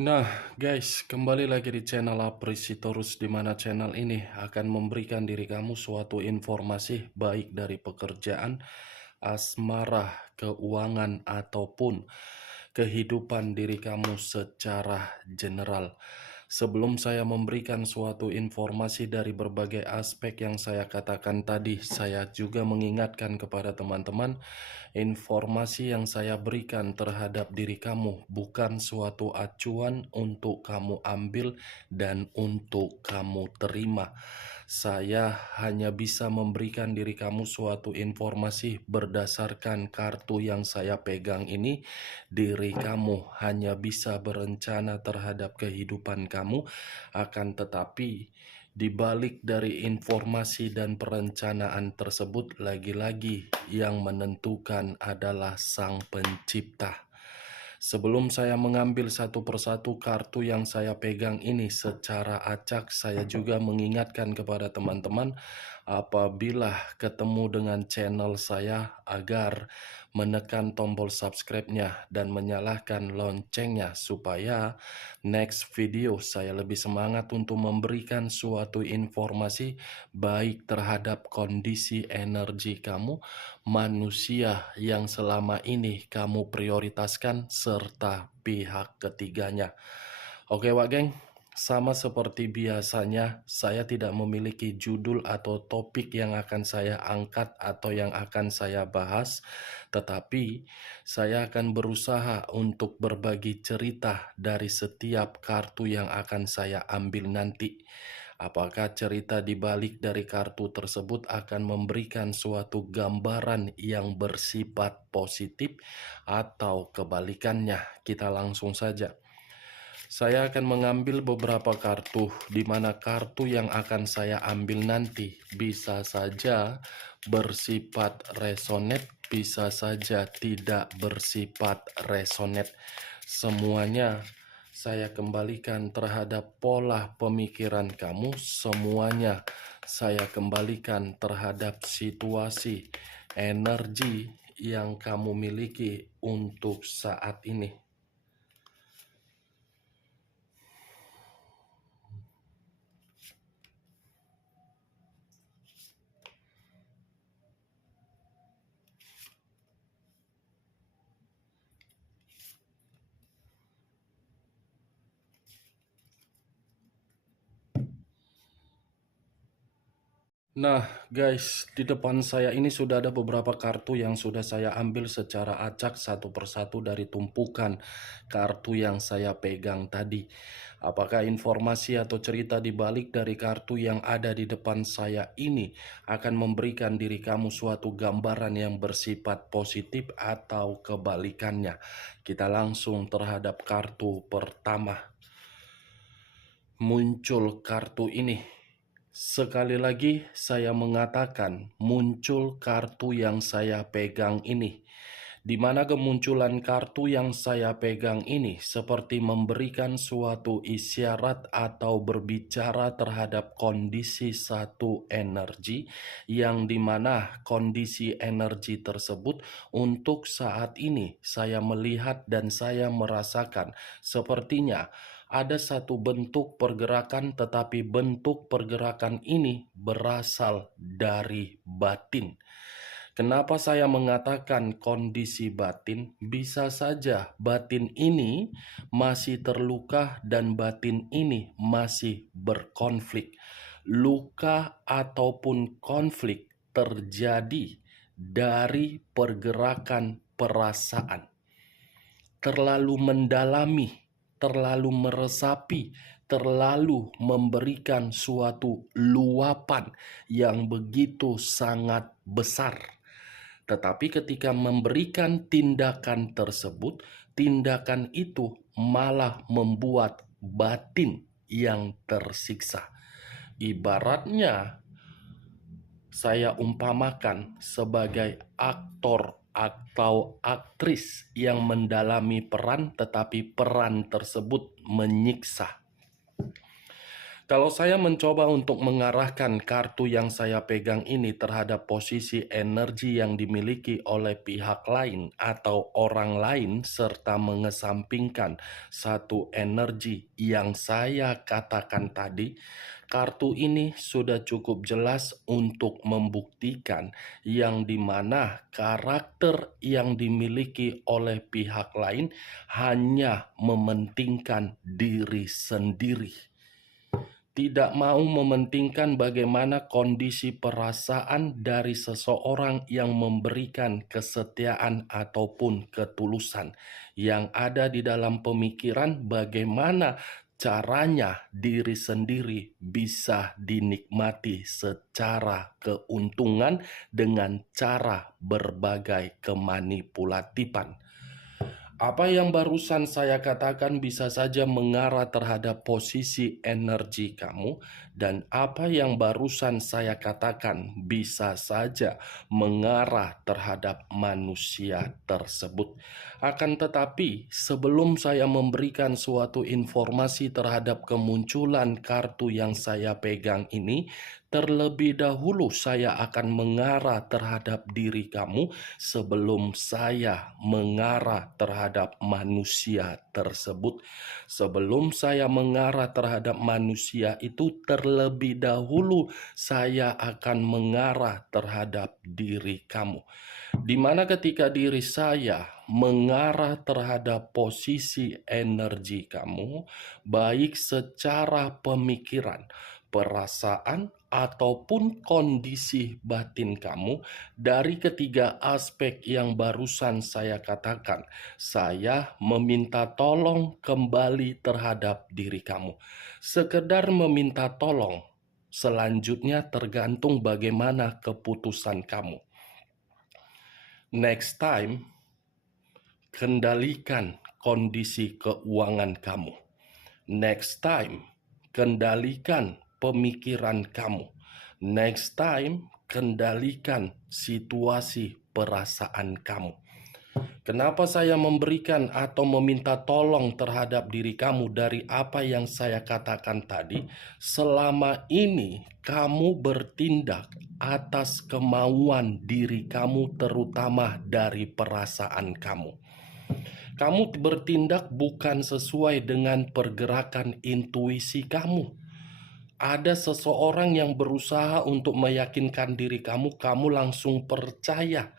Nah, guys, kembali lagi di channel Aprisitorus, di mana channel ini akan memberikan diri kamu suatu informasi baik dari pekerjaan, asmara, keuangan, ataupun kehidupan diri kamu secara general. Sebelum saya memberikan suatu informasi dari berbagai aspek yang saya katakan tadi, saya juga mengingatkan kepada teman-teman, informasi yang saya berikan terhadap diri kamu bukan suatu acuan untuk kamu ambil dan untuk kamu terima. Saya hanya bisa memberikan diri kamu suatu informasi berdasarkan kartu yang saya pegang ini. Diri kamu hanya bisa berencana terhadap kehidupan kamu, akan tetapi di balik dari informasi dan perencanaan tersebut, lagi-lagi yang menentukan adalah Sang Pencipta. Sebelum saya mengambil satu persatu kartu yang saya pegang ini secara acak, saya juga mengingatkan kepada teman-teman apabila ketemu dengan channel saya agar menekan tombol subscribe-nya dan menyalakan loncengnya supaya next video saya lebih semangat untuk memberikan suatu informasi baik terhadap kondisi energi kamu, manusia yang selama ini kamu prioritaskan, serta pihak ketiganya. Oke Wak Geng, sama seperti biasanya, saya tidak memiliki judul atau topik yang akan saya angkat atau yang akan saya bahas, tetapi saya akan berusaha untuk berbagi cerita dari setiap kartu yang akan saya ambil nanti. Apakah cerita di balik dari kartu tersebut akan memberikan suatu gambaran yang bersifat positif atau kebalikannya? Kita langsung saja. Saya akan mengambil beberapa kartu, di mana kartu yang akan saya ambil nanti bisa saja bersifat resonate, bisa saja tidak bersifat resonate. Semuanya saya kembalikan terhadap pola pemikiran kamu, semuanya saya kembalikan terhadap situasi energi yang kamu miliki untuk saat ini. Nah, guys, di depan saya ini sudah ada beberapa kartu yang sudah saya ambil secara acak satu persatu dari tumpukan kartu yang saya pegang tadi. Apakah informasi atau cerita di balik dari kartu yang ada di depan saya ini akan memberikan diri kamu suatu gambaran yang bersifat positif atau kebalikannya? Kita langsung terhadap kartu pertama. Muncul kartu ini. Sekali lagi saya mengatakan muncul kartu yang saya pegang ini, di mana kemunculan kartu yang saya pegang ini seperti memberikan suatu isyarat atau berbicara terhadap kondisi satu energi, yang dimana kondisi energi tersebut untuk saat ini saya melihat dan saya merasakan sepertinya ada satu bentuk pergerakan, tetapi bentuk pergerakan ini berasal dari batin. Kenapa saya mengatakan kondisi batin? Bisa saja batin ini masih terluka dan batin ini masih berkonflik. Luka ataupun konflik terjadi dari pergerakan perasaan. Terlalu mendalami, terlalu meresapi, terlalu memberikan suatu luapan yang begitu sangat besar. Tetapi ketika memberikan tindakan tersebut, tindakan itu malah membuat batin yang tersiksa. Ibaratnya saya umpamakan sebagai aktor atau aktris yang mendalami peran, tetapi peran tersebut menyiksa. Kalau saya mencoba untuk mengarahkan kartu yang saya pegang ini terhadap posisi energi yang dimiliki oleh pihak lain atau orang lain, serta mengesampingkan satu energi yang saya katakan tadi, kartu ini sudah cukup jelas untuk membuktikan yang dimana karakter yang dimiliki oleh pihak lain hanya mementingkan diri sendiri, tidak mau mementingkan bagaimana kondisi perasaan dari seseorang yang memberikan kesetiaan ataupun ketulusan yang ada di dalam pemikiran, bagaimana caranya diri sendiri bisa dinikmati secara keuntungan dengan cara berbagai kemanipulatifan. Apa yang barusan saya katakan bisa saja mengarah terhadap posisi energi kamu, dan apa yang barusan saya katakan bisa saja mengarah terhadap manusia tersebut. Akan tetapi, sebelum saya memberikan suatu informasi terhadap kemunculan kartu yang saya pegang ini, terlebih dahulu saya akan mengarah terhadap diri kamu sebelum saya mengarah terhadap manusia tersebut. Sebelum saya mengarah terhadap manusia itu, terlebih dahulu saya akan mengarah terhadap diri kamu. Di mana ketika diri saya mengarah terhadap posisi energi kamu, baik secara pemikiran, perasaan, ataupun kondisi batin kamu, dari ketiga aspek yang barusan saya katakan, saya meminta tolong kembali terhadap diri kamu. Sekedar meminta tolong, selanjutnya tergantung bagaimana keputusan kamu. Next time, kendalikan kondisi keuangan kamu. Next time, kendalikan pemikiran kamu. Next time, kendalikan situasi perasaan kamu. Kenapa saya memberikan atau meminta tolong terhadap diri kamu dari apa yang saya katakan tadi? Selama ini kamu bertindak atas kemauan diri kamu, terutama dari perasaan kamu. Kamu bertindak bukan sesuai dengan pergerakan intuisi kamu. Ada seseorang yang berusaha untuk meyakinkan diri kamu, kamu langsung percaya.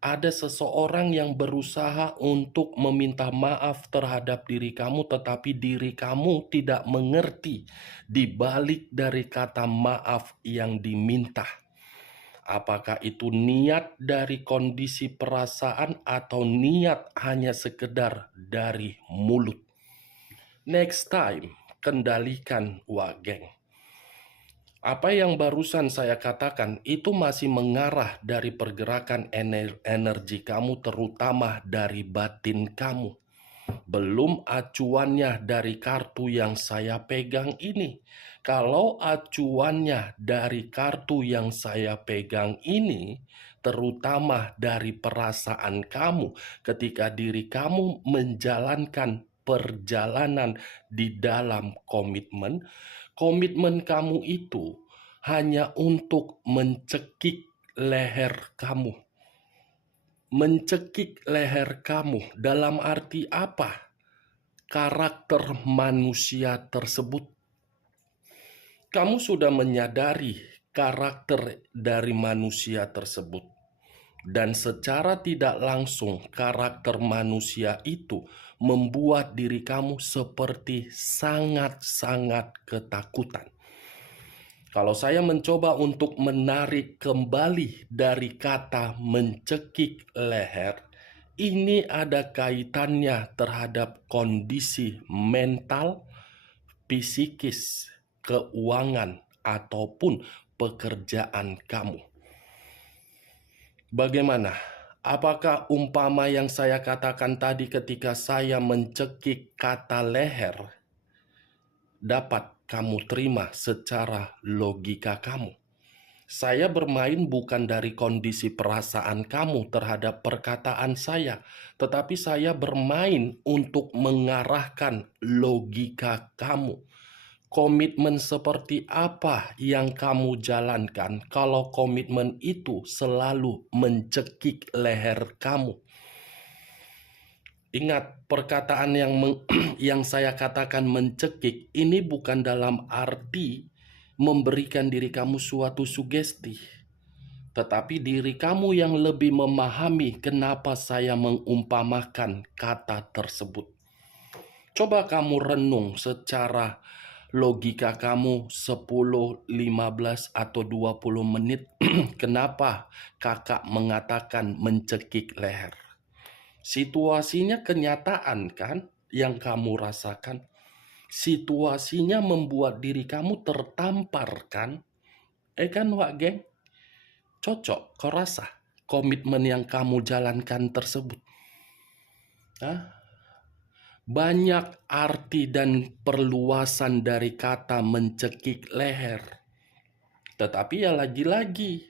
Ada seseorang yang berusaha untuk meminta maaf terhadap diri kamu, tetapi diri kamu tidak mengerti di balik dari kata maaf yang diminta. Apakah itu niat dari kondisi perasaan atau niat hanya sekedar dari mulut? Next time, kendalikan geng. Apa yang barusan saya katakan itu masih mengarah dari pergerakan energi kamu, terutama dari batin kamu. Belum acuannya dari kartu yang saya pegang ini. Kalau acuannya dari kartu yang saya pegang ini, terutama dari perasaan kamu ketika diri kamu menjalankan perjalanan di dalam komitmen, komitmen kamu itu hanya untuk mencekik leher kamu. Mencekik leher kamu dalam arti apa? Karakter manusia tersebut. Kamu sudah menyadari karakter dari manusia tersebut, dan secara tidak langsung karakter manusia itu membuat diri kamu seperti sangat-sangat ketakutan. Kalau saya mencoba untuk menarik kembali dari kata mencekik leher, ini ada kaitannya terhadap kondisi mental, psikis, keuangan, ataupun pekerjaan kamu. Bagaimana? Apakah umpama yang saya katakan tadi ketika saya mencekik kata leher dapat kamu terima secara logika kamu? Saya bermain bukan dari kondisi perasaan kamu terhadap perkataan saya, tetapi saya bermain untuk mengarahkan logika kamu. Komitmen seperti apa yang kamu jalankan kalau komitmen itu selalu mencekik leher kamu? Ingat, perkataan yang saya katakan mencekik ini bukan dalam arti memberikan diri kamu suatu sugesti, tetapi diri kamu yang lebih memahami kenapa saya mengumpamakan kata tersebut. Coba kamu renung secara logika kamu 10, 15, atau 20 menit. Kenapa kakak mengatakan mencekik leher? Situasinya kenyataan kan yang kamu rasakan. Situasinya membuat diri kamu tertampar kan? Kan Wak Geng? Cocok, kau rasa komitmen yang kamu jalankan tersebut? Hah? Banyak arti dan perluasan dari kata mencekik leher. Tetapi ya lagi-lagi,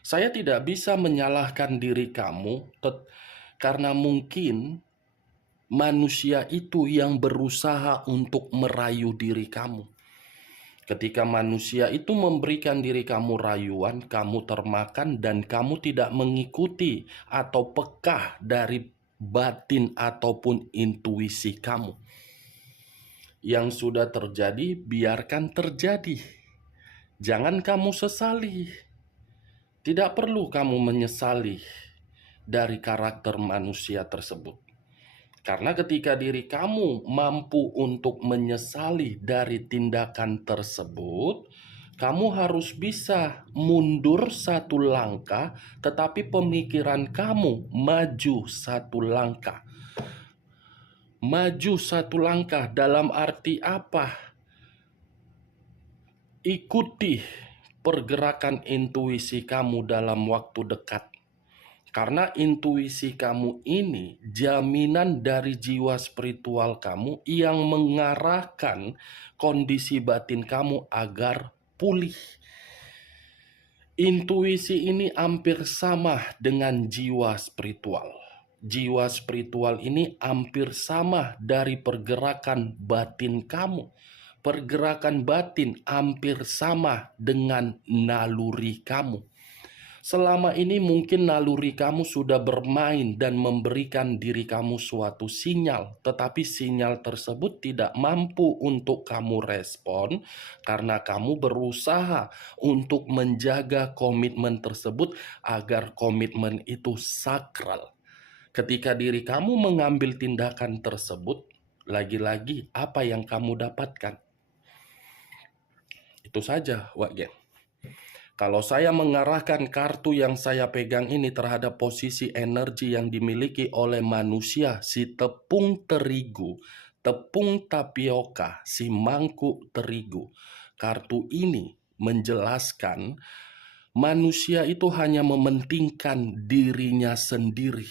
saya tidak bisa menyalahkan diri kamu karena mungkin manusia itu yang berusaha untuk merayu diri kamu. Ketika manusia itu memberikan diri kamu rayuan, kamu termakan dan kamu tidak mengikuti atau peka dari batin ataupun intuisi kamu. Yang sudah terjadi, biarkan terjadi. Jangan kamu sesali. Tidak perlu kamu menyesali dari karakter manusia tersebut. Karena ketika diri kamu mampu untuk menyesali dari tindakan tersebut, kamu harus bisa mundur satu langkah, tetapi pemikiran kamu maju satu langkah. Maju satu langkah dalam arti apa? Ikuti pergerakan intuisi kamu dalam waktu dekat. Karena intuisi kamu ini jaminan dari jiwa spiritual kamu yang mengarahkan kondisi batin kamu agar pulih. Intuisi ini hampir sama dengan jiwa spiritual. Jiwa spiritual ini hampir sama dari pergerakan batin kamu. Pergerakan batin hampir sama dengan naluri kamu. Selama ini mungkin naluri kamu sudah bermain dan memberikan diri kamu suatu sinyal, tetapi sinyal tersebut tidak mampu untuk kamu respon karena kamu berusaha untuk menjaga komitmen tersebut agar komitmen itu sakral. Ketika diri kamu mengambil tindakan tersebut, lagi-lagi apa yang kamu dapatkan? Itu saja, Wak Gen. Kalau saya mengarahkan kartu yang saya pegang ini terhadap posisi energi yang dimiliki oleh manusia, si tepung terigu, tepung tapioka, si mangkuk terigu. Kartu ini menjelaskan manusia itu hanya mementingkan dirinya sendiri.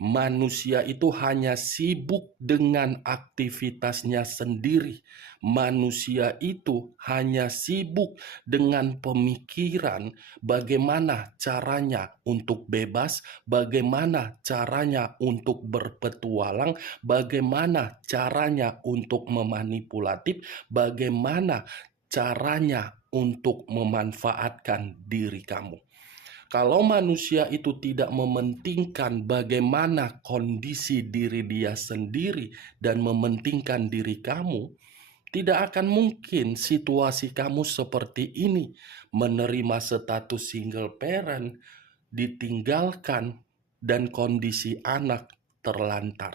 Manusia itu hanya sibuk dengan aktivitasnya sendiri. Manusia itu hanya sibuk dengan pemikiran bagaimana caranya untuk bebas, bagaimana caranya untuk berpetualang, bagaimana caranya untuk memanipulatif, bagaimana caranya untuk memanfaatkan diri kamu. Kalau manusia itu tidak mementingkan bagaimana kondisi diri dia sendiri dan mementingkan diri kamu, tidak akan mungkin situasi kamu seperti ini, menerima status single parent, ditinggalkan, dan kondisi anak terlantar.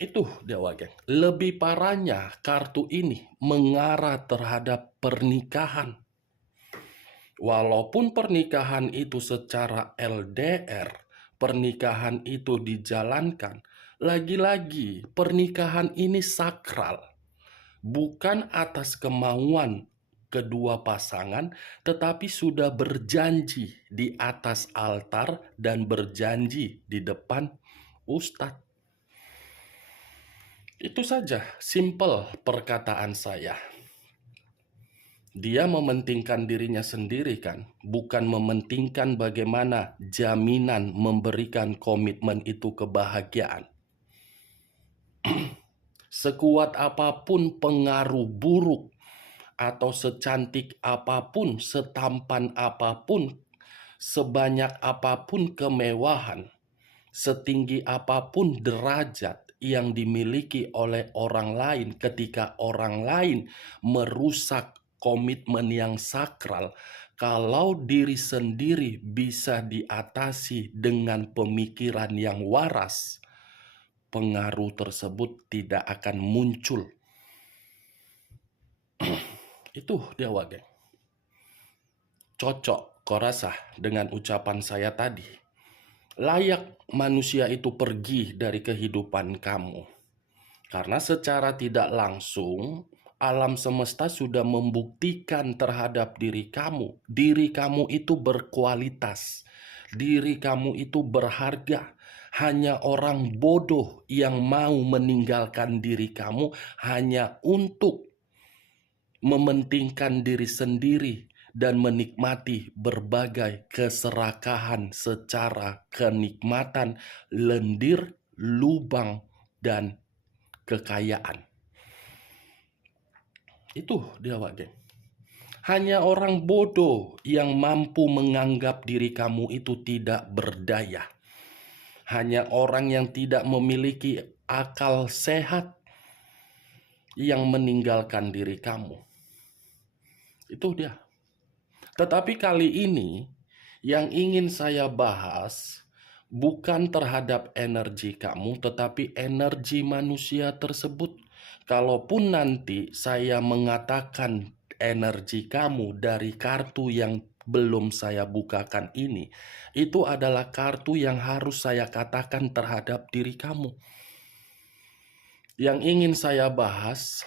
Itu Dewa Geng. Lebih parahnya kartu ini mengarah terhadap pernikahan. Walaupun pernikahan itu secara LDR, pernikahan itu dijalankan, lagi-lagi pernikahan ini sakral. Bukan atas kemauan kedua pasangan, tetapi sudah berjanji di atas altar dan berjanji di depan ustadz. Itu saja, simple perkataan saya. Dia mementingkan dirinya sendiri kan, bukan mementingkan bagaimana jaminan memberikan komitmen itu kebahagiaan. Sekuat apapun pengaruh buruk, atau secantik apapun, setampan apapun, sebanyak apapun kemewahan, setinggi apapun derajat yang dimiliki oleh orang lain, ketika orang lain merusak komitmen yang sakral, kalau diri sendiri bisa diatasi dengan pemikiran yang waras, pengaruh tersebut tidak akan muncul. Itu dia Wage. Cocok kau rasa dengan ucapan saya tadi? Layak manusia itu pergi dari kehidupan kamu. Karena secara tidak langsung, alam semesta sudah membuktikan terhadap diri kamu. Diri kamu itu berkualitas. Diri kamu itu berharga. Hanya orang bodoh yang mau meninggalkan diri kamu hanya untuk mementingkan diri sendiri dan menikmati berbagai keserakahan secara kenikmatan, lendir, lubang, dan kekayaan. Itu dia Wage. Hanya orang bodoh yang mampu menganggap diri kamu itu tidak berdaya. Hanya orang yang tidak memiliki akal sehat yang meninggalkan diri kamu. Itu dia. Tetapi kali ini yang ingin saya bahas bukan terhadap energi kamu, tetapi energi manusia tersebut. Kalaupun nanti saya mengatakan energi kamu dari kartu yang belum saya bukakan ini, itu adalah kartu yang harus saya katakan terhadap diri kamu. Yang ingin saya bahas,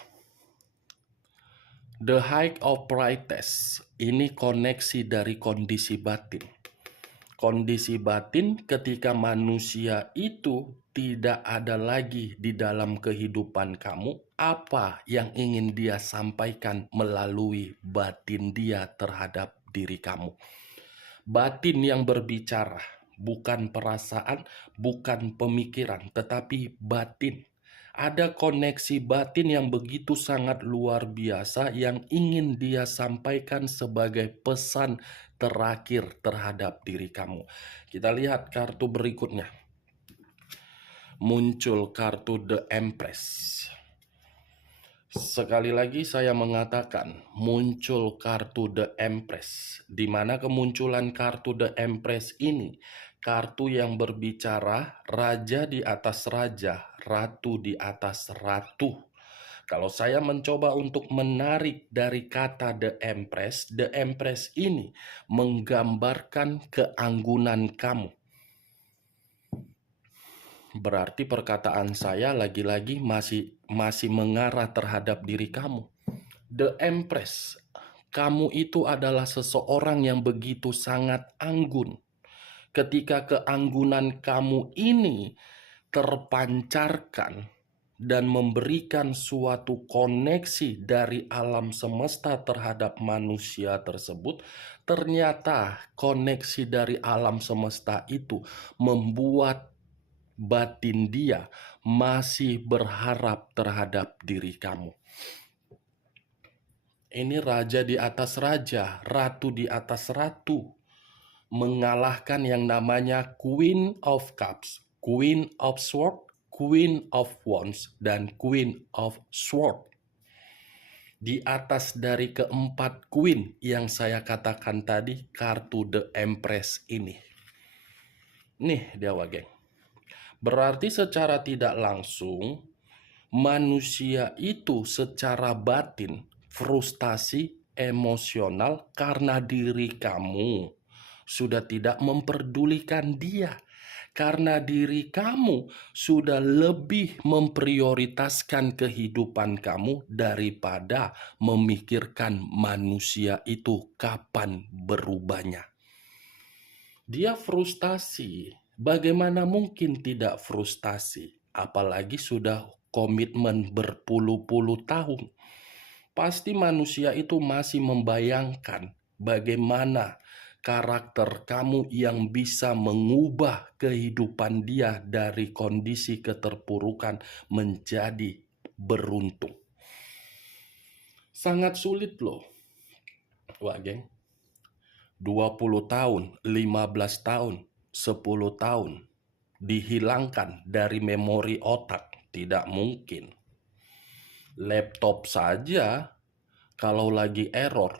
the height of brightness, ini koneksi dari kondisi batin. Kondisi batin ketika manusia itu tidak ada lagi di dalam kehidupan kamu, apa yang ingin dia sampaikan melalui batin dia terhadap diri kamu. Batin yang berbicara, bukan perasaan, bukan pemikiran, tetapi batin. Ada koneksi batin yang begitu sangat luar biasa yang ingin dia sampaikan sebagai pesan terakhir terhadap diri kamu. Kita lihat kartu berikutnya. Muncul kartu The Empress. Sekali lagi saya mengatakan muncul kartu The Empress. Di mana kemunculan kartu The Empress ini, kartu yang berbicara raja di atas raja, ratu di atas ratu. Kalau saya mencoba untuk menarik dari kata The Empress ini menggambarkan keanggunan kamu. Berarti perkataan saya lagi-lagi masih mengarah terhadap diri kamu. The Empress, kamu itu adalah seseorang yang begitu sangat anggun. Ketika keanggunan kamu ini terpancarkan dan memberikan suatu koneksi dari alam semesta terhadap manusia tersebut, ternyata koneksi dari alam semesta itu membuat batin dia masih berharap terhadap diri kamu. Ini raja di atas raja, ratu di atas ratu, mengalahkan yang namanya Queen of Cups, Queen of Swords, Queen of Wands, dan Queen of Swords. Di atas dari keempat queen yang saya katakan tadi, kartu The Empress ini. Nih dia Wage. Berarti secara tidak langsung, manusia itu secara batin frustasi emosional karena diri kamu sudah tidak memperdulikan dia. Karena diri kamu sudah lebih memprioritaskan kehidupan kamu daripada memikirkan manusia itu kapan berubahnya. Dia frustasi. Bagaimana mungkin tidak frustasi? Apalagi sudah komitmen berpuluh-puluh tahun. Pasti manusia itu masih membayangkan bagaimana karakter kamu yang bisa mengubah kehidupan dia dari kondisi keterpurukan menjadi beruntung. Sangat sulit loh. Wah, geng. 20 tahun, 15 tahun, 10 tahun dihilangkan dari memori otak. Tidak mungkin. Laptop saja kalau lagi error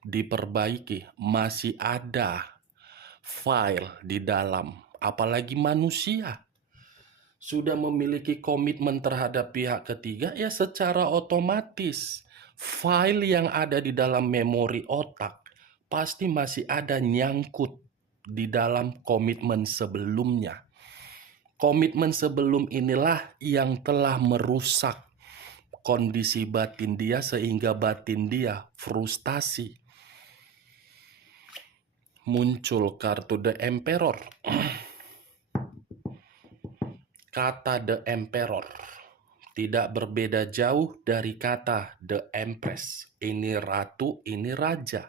diperbaiki, masih ada file di dalam. Apalagi manusia sudah memiliki komitmen terhadap pihak ketiga, ya secara otomatis file yang ada di dalam memori otak pasti masih ada nyangkut di dalam komitmen sebelumnya. Komitmen sebelum inilah yang telah merusak kondisi batin dia sehingga batin dia frustasi. Muncul kartu The Emperor. Kata The Emperor tidak berbeda jauh dari kata The Empress. Ini ratu, ini raja.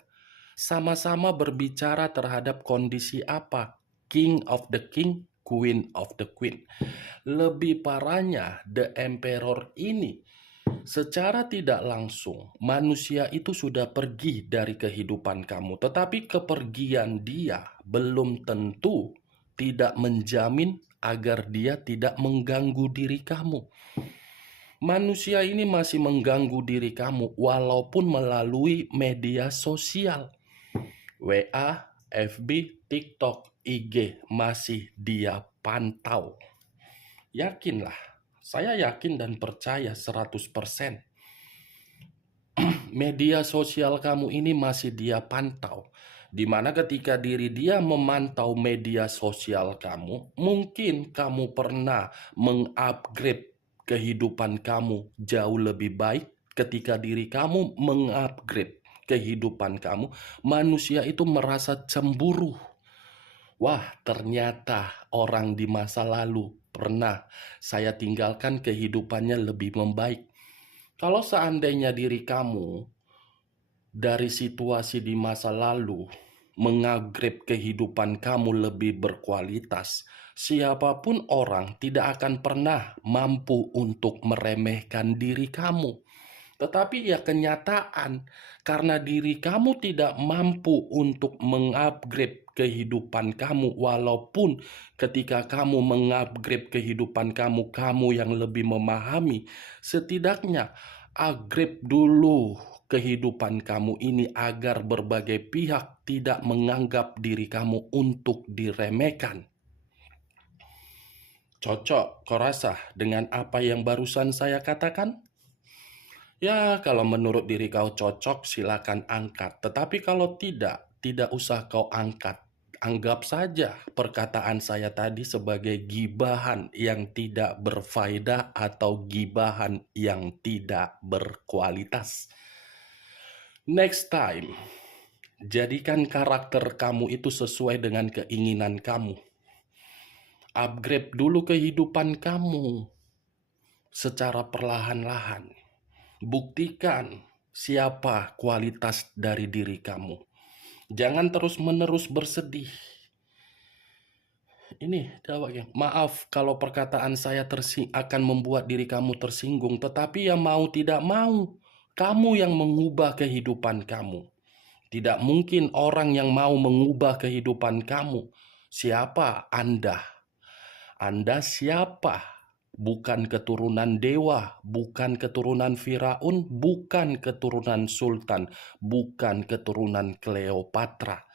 Sama-sama berbicara terhadap kondisi apa? King of the king, queen of the queen. Lebih parahnya, The Emperor ini secara tidak langsung manusia itu sudah pergi dari kehidupan kamu. Tetapi kepergian dia belum tentu tidak menjamin agar dia tidak mengganggu diri kamu. Manusia ini masih mengganggu diri kamu walaupun melalui media sosial. WA, FB, TikTok, IG masih dia pantau. Yakinlah, saya yakin dan percaya 100%. Media sosial kamu ini masih dia pantau. Dimana ketika diri dia memantau media sosial kamu, mungkin kamu pernah mengupgrade kehidupan kamu jauh lebih baik. Ketika diri kamu mengupgrade kehidupan kamu, manusia itu merasa cemburu. Wah, ternyata orang di masa lalu pernah saya tinggalkan kehidupannya lebih membaik. Kalau seandainya diri kamu dari situasi di masa lalu mengupgrade kehidupan kamu lebih berkualitas, siapapun orang tidak akan pernah mampu untuk meremehkan diri kamu. Tetapi ya kenyataan, karena diri kamu tidak mampu untuk mengupgrade kehidupan kamu, walaupun ketika kamu mengupgrade kehidupan kamu, kamu yang lebih memahami, setidaknya upgrade dulu kehidupan kamu ini agar berbagai pihak tidak menganggap diri kamu untuk diremehkan. Cocok, kau rasa dengan apa yang barusan saya katakan? Ya, kalau menurut diri kau cocok, silakan angkat. Tetapi kalau tidak, tidak usah kau angkat. Anggap saja perkataan saya tadi sebagai gibahan yang tidak berfaedah atau gibahan yang tidak berkualitas. Next time, jadikan karakter kamu itu sesuai dengan keinginan kamu. Upgrade dulu kehidupan kamu secara perlahan-lahan. Buktikan siapa kualitas dari diri kamu. Jangan terus-menerus bersedih. Ini maaf kalau perkataan saya akan membuat diri kamu tersinggung, tetapi ya mau tidak mau, kamu yang mengubah kehidupan kamu. Tidak mungkin orang yang mau mengubah kehidupan kamu. Siapa Anda? Anda siapa? Bukan keturunan dewa, bukan keturunan Firaun, bukan keturunan sultan, bukan keturunan Kleopatra.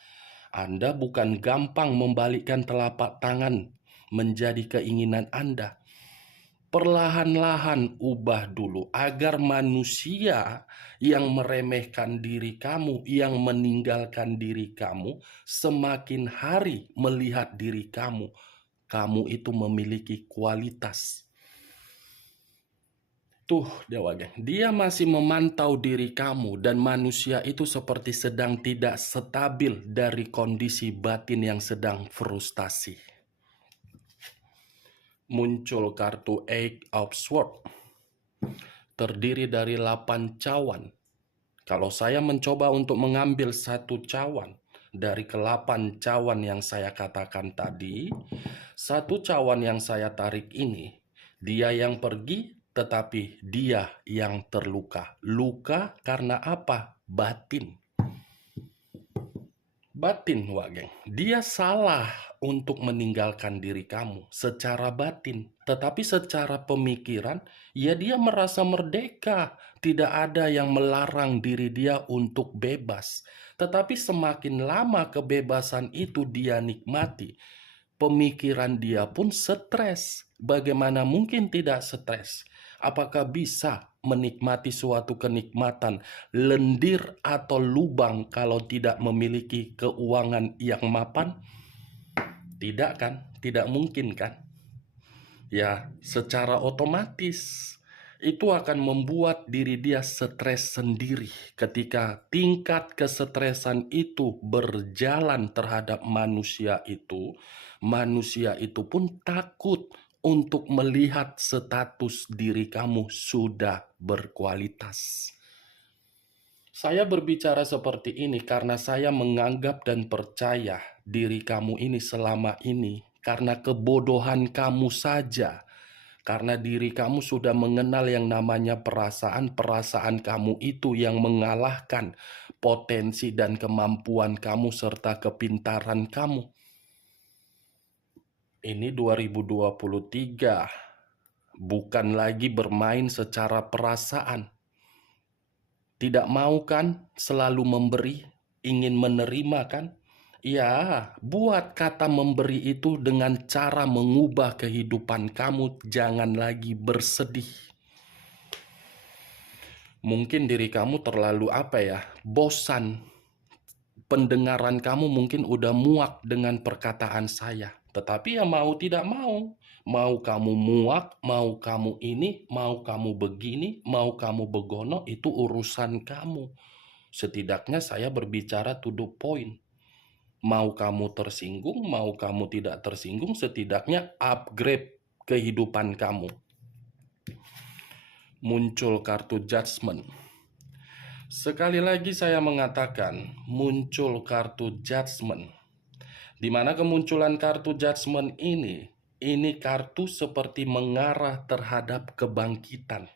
Anda bukan gampang membalikkan telapak tangan menjadi keinginan Anda. Perlahan-lahan ubah dulu agar manusia yang meremehkan diri kamu, yang meninggalkan diri kamu, semakin hari melihat diri kamu, kamu itu memiliki kualitas. Tuh, Dewa Geng, dia masih memantau diri kamu dan manusia itu seperti sedang tidak stabil dari kondisi batin yang sedang frustasi. Muncul kartu Eight of Swords, terdiri dari 8 cawan. Kalau saya mencoba untuk mengambil satu cawan dari ke-8 cawan yang saya katakan tadi, satu cawan yang saya tarik ini, dia yang pergi, tetapi dia yang terluka. Luka karena apa? Batin. Batin, Wak Geng. Dia salah untuk meninggalkan diri kamu secara batin. Tetapi secara pemikiran, ya dia merasa merdeka. Tidak ada yang melarang diri dia untuk bebas. Tetapi semakin lama kebebasan itu dia nikmati, pemikiran dia pun stres. Bagaimana mungkin tidak stres? Apakah bisa menikmati suatu kenikmatan lendir atau lubang kalau tidak memiliki keuangan yang mapan? Tidak kan? Tidak mungkin kan? Ya, secara otomatis itu akan membuat diri dia stres sendiri ketika tingkat kesetresan itu berjalan terhadap manusia itu pun takut untuk melihat status diri kamu sudah berkualitas. Saya berbicara seperti ini karena saya menganggap dan percaya diri kamu ini selama ini karena kebodohan kamu saja. Karena diri kamu sudah mengenal yang namanya perasaan kamu itu yang mengalahkan potensi dan kemampuan kamu serta kepintaran kamu. Ini 2023, bukan lagi bermain secara perasaan. Tidak mau kan selalu memberi, ingin menerima kan? Ya, buat kata memberi itu dengan cara mengubah kehidupan kamu, jangan lagi bersedih. Mungkin diri kamu terlalu bosan. Pendengaran kamu mungkin udah muak dengan perkataan saya. Tetapi ya mau tidak mau. Mau kamu muak, mau kamu ini, mau kamu begini, mau kamu begono, itu urusan kamu. Setidaknya saya berbicara to the point. Mau kamu tersinggung, mau kamu tidak tersinggung, setidaknya upgrade kehidupan kamu. Muncul kartu judgment. Sekali lagi saya mengatakan, muncul kartu judgment. Di mana kemunculan kartu judgment ini kartu seperti mengarah terhadap kebangkitan.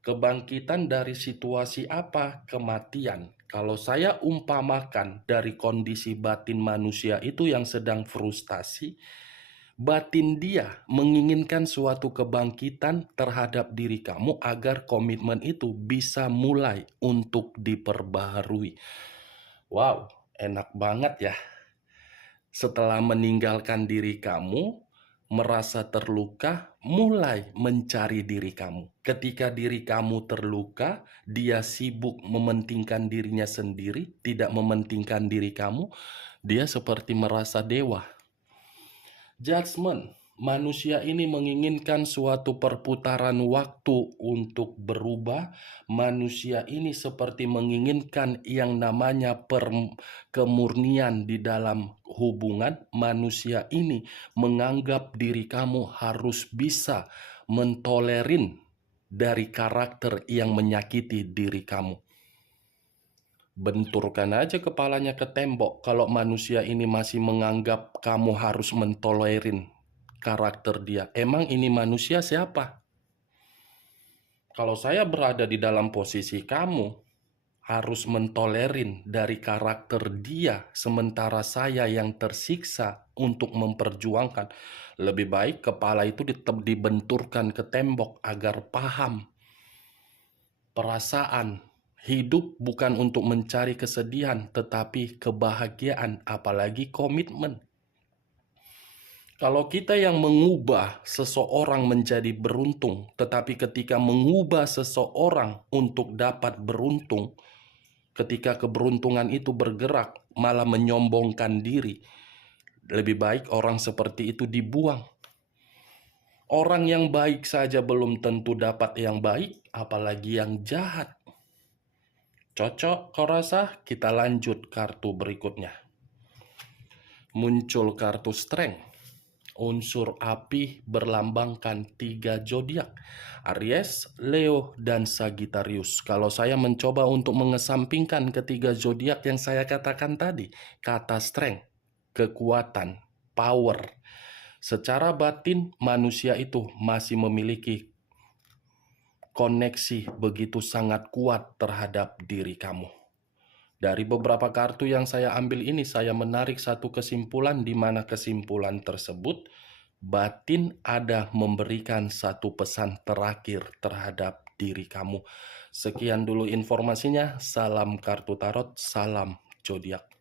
Kebangkitan dari situasi apa? Kematian. Kalau saya umpamakan dari kondisi batin manusia itu yang sedang frustasi, batin dia menginginkan suatu kebangkitan terhadap diri kamu agar komitmen itu bisa mulai untuk diperbaharui. Wow, enak banget ya. Setelah meninggalkan diri kamu, merasa terluka, mulai mencari diri kamu. Ketika diri kamu terluka, dia sibuk mementingkan dirinya sendiri, tidak mementingkan diri kamu, dia seperti merasa dewa. Judgment. Manusia ini menginginkan suatu perputaran waktu untuk berubah. Manusia ini seperti menginginkan yang namanya kemurnian di dalam hubungan. Manusia ini menganggap diri kamu harus bisa mentolerin dari karakter yang menyakiti diri kamu. Benturkan aja kepalanya ke tembok kalau manusia ini masih menganggap kamu harus mentolerin karakter dia. Emang ini manusia siapa? Kalau saya berada di dalam posisi kamu, harus mentolerin dari karakter dia, sementara saya yang tersiksa untuk memperjuangkan. Lebih baik kepala itu dibenturkan ke tembok agar paham perasaan. Hidup bukan untuk mencari kesedihan, tetapi kebahagiaan, apalagi komitmen. Kalau kita yang mengubah seseorang menjadi beruntung, tetapi ketika mengubah seseorang untuk dapat beruntung, ketika keberuntungan itu bergerak, malah menyombongkan diri, lebih baik orang seperti itu dibuang. Orang yang baik saja belum tentu dapat yang baik, apalagi yang jahat. Cocok kau rasa? Kita lanjut kartu berikutnya. Muncul kartu strength. Unsur api berlambangkan 3 zodiak, Aries, Leo, dan Sagittarius. Kalau saya mencoba untuk mengesampingkan ketiga zodiak yang saya katakan tadi, kata strength, kekuatan, power. Secara batin manusia itu masih memiliki koneksi begitu sangat kuat terhadap diri kamu. Dari beberapa kartu yang saya ambil ini, saya menarik satu kesimpulan di mana kesimpulan tersebut batin ada memberikan satu pesan terakhir terhadap diri kamu. Sekian dulu informasinya. Salam kartu tarot, salam zodiak.